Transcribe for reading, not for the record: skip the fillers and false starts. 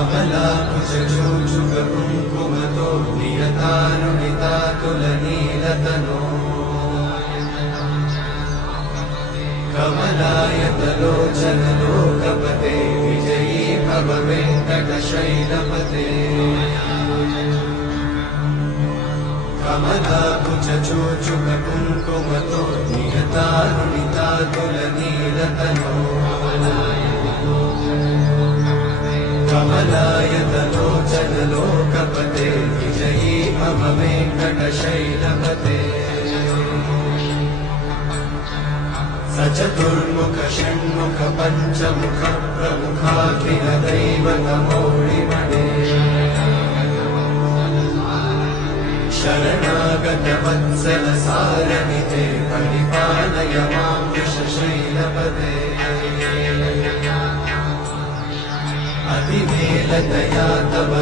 कमलाकुचूचुककुङ्कुमतो नियतानुनितातुलनीलतनो कमलायतलोचनलोकपते विजयी भव वेङ्कटशैलपते कमलाकुचूचुककुङ्कुमतो नियतानुनितातुलनीलतनो कमलायतलोचनलोकपते विजयी भव वेङ्कटशैलपते सचतुर्मुख षण्मुख पञ्चमुख प्रमुखाखिलदैवतमौळिमणे शरणागतवत्सल सारनिते परिपालय मां वृषशैलपते अतिवेलदया तव